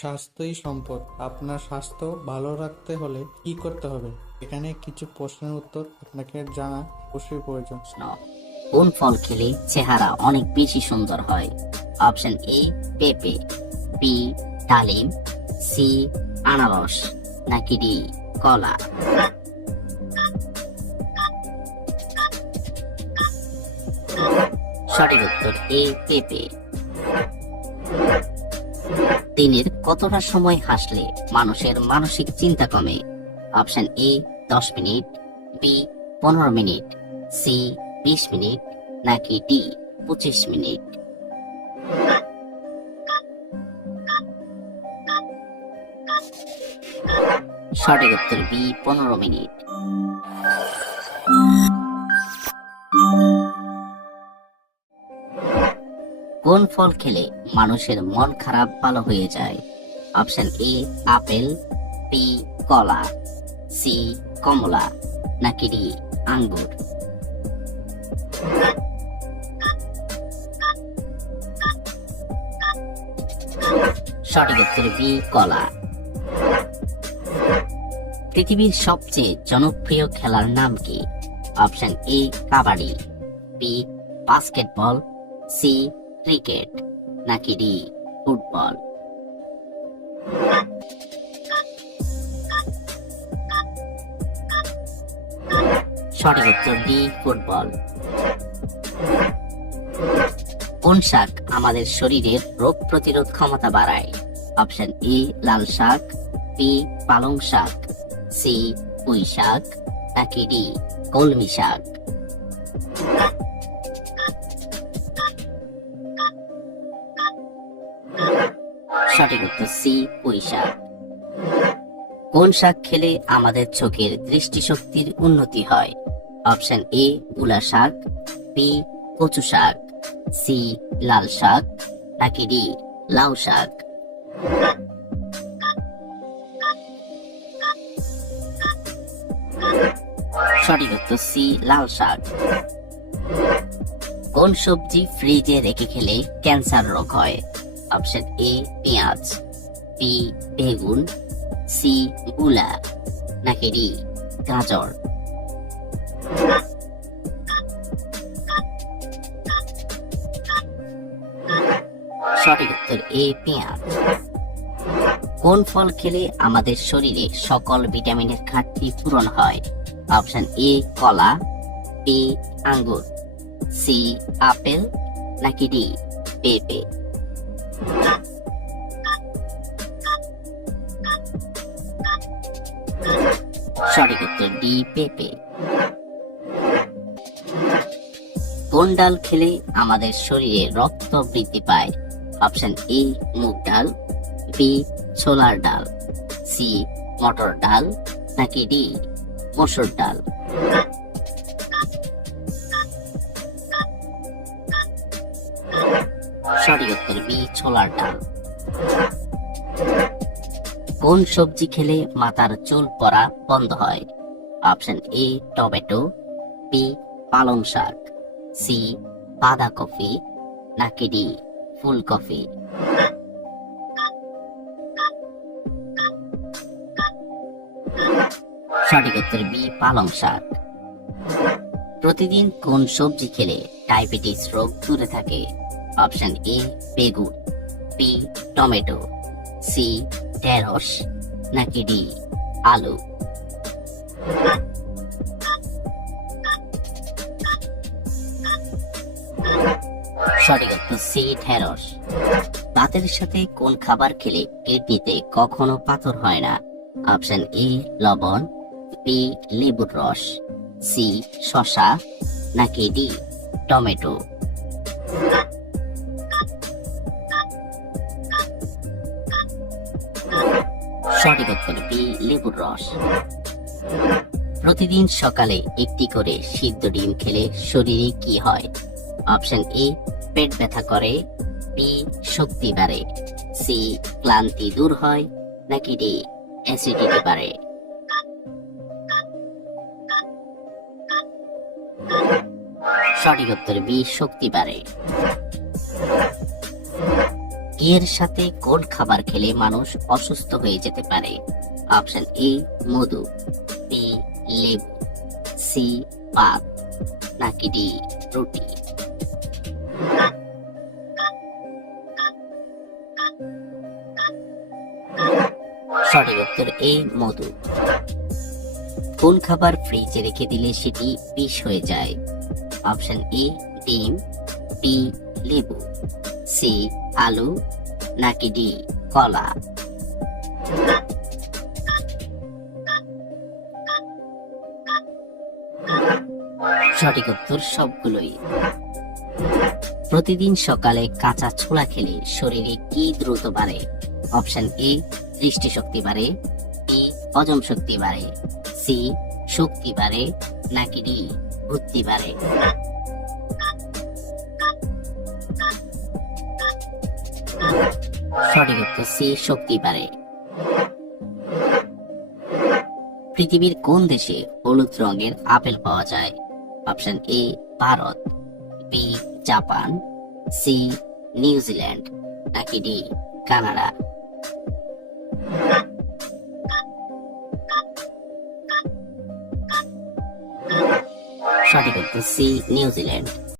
স্বাস্থ্যই সম্পদ। আপনার স্বাস্থ্য ভালো রাখতে হলে কি করতে হবে? এখানে কিছু প্রশ্নের উত্তর আপনাকে জানা অবশ্যই প্রয়োজন। কোন ফল খেলে চেহারা অনেক বেশি সুন্দর হয়? অপশন এ পেঁপে বি ডালিম সি আনারস, নাকি ডি কলা? সঠিক উত্তর এ পেঁপে। দিনের কতটা সময় হাসলে মানুষের মানসিক চিন্তা কমে? অপশন এ দশ মিনিট বি পনেরো মিনিট সি বিশ মিনিট, নাকি ডি পঁচিশ মিনিট? সঠিক উত্তর বি পনেরো মিনিট। কোন ফল খেলে মানুষের মন খারাপ ভালো হয়ে যায়? অপশন এ আপেল বি কলা সি কমলা নাকি ডি আঙ্গুর সঠিক উত্তর বি কলা পৃথিবীর সবচেয়ে জনপ্রিয় খেলার নাম কি? Option A kabaddi. B basketball C cricket নাকি ডি ফুটবল সঠিক উত্তর ডি, ফুটবল। কোন শাক আমাদের শরীরের রোগ প্রতিরোধ ক্ষমতা বাড়ায়? অপশন এ লাল শাক বি পালং শাক সি পুঁই শাক, নাকি ডি কলমি শাক? সঠিক উত্তর সি পুঁই কোন শাক খেলে আমাদের চোখের দৃষ্টিশক্তির উন্নতি হয়? অপশন এ মূলা শাক, বি, কচু শাক, সি, লাল শাক, নাকি ডি, লাউ শাক? সঠিক উত্তর সি, লাল শাক। কোন সবজি ফ্রিজে রেখে খেলে ক্যান্সার রোগ হয়? অপশন এ পেঁয়াজ বি বেগুন সি মূলা, নাকি ডি গাজর। সঠিক উত্তর এ পেঁয়াজ। কোন ফল খেলে আমাদের শরীরে সকল ভিটামিনের ঘাটতি পূরণ হয়? অপশন এ কলা বি আঙ্গুর সি আপেল, নাকি ডি পেঁপে? সঠিক উত্তর ডি পেঁপে কোন ডাল খেলে আমাদের শরীরে রক্ত বৃদ্ধি পায়? অপশন এ, মুগ ডাল, বি, ছোলার ডাল, সি, মটর ডাল, নাকি ডি, মসুর ডাল। সঠিক উত্তর বি, ছোলার ডাল। কোন সবজি খেলে মাথার চুল পড়া বন্ধ হয়? অপশন এ টমেটো বি পালং শাক সি বাঁধাকপি, নাকি ডি ফুলকপি? সঠিক উত্তর বি পালং শাক। প্রতিদিন কোন সবজি খেলে ডায়াবেটিস রোগ দূরে থাকে? অপশন এ বেগুন বি টমেটো সি ঢেঁড়স নাকি ডি আলু। সঠিক উত্তর সি, ঢেঁড়স। ভাতের সাথে কোন খাবার খেলে কিডনিতে কখনো পাথর হয় না? অপশন এ, লবণ, বি, লেবুর রস, সি শশা নাকি ডি, টমেটো। সঠিক উত্তর বি লেবুর রস। প্রতিদিন সকালে একটি করে সিদ্ধ ডিম খেলে শরীরে কি হয়? অপশন এ, পেট ব্যথা করে। বি, শক্তি বাড়ে। সি, ক্লান্তি দূর হয়, নাকি ডি অ্যাসিডিটি বাড়ে। সঠিক উত্তর বি, শক্তি বাড়ে। এর সাথে কোন খাবার খেলে মানুষ অসুস্থ হয়ে যেতে পারে? অপশন এ, মধু। বি, লেবু। সি ভাত নাকি ডি, রুটি। সঠিক উত্তর এ, মধু। কোন খাবার ফ্রিজে রেখে দিলে সেটি বিষ হয়ে যায়? অপশন এ, ডিম। বি, লেবু। সি, আলু, নাকি ডি, কলা? সঠিক উত্তর সবগুলোই। প্রতিদিন সকালে কাঁচা ছোলা খেলে শরীরে কি দ্রুত বাড়ে? অপশন এ, দৃষ্টিশক্তি বাড়ে। বি, হজম শক্তি বাড়ে। সি, শক্তি বাড়ে। নাকি ডি, বুদ্ধি বাড়ে। সঠিক উত্তর সি শক্তি বাড়ে। পৃথিবীর কোন দেশে হলুদ রঙের আপেল পাওয়া যায়? Option A, Bharat, B, Japan, C New Zealand নাকি ডি, কানাডা? সঠিক উত্তর সি নিউজিল্যান্ড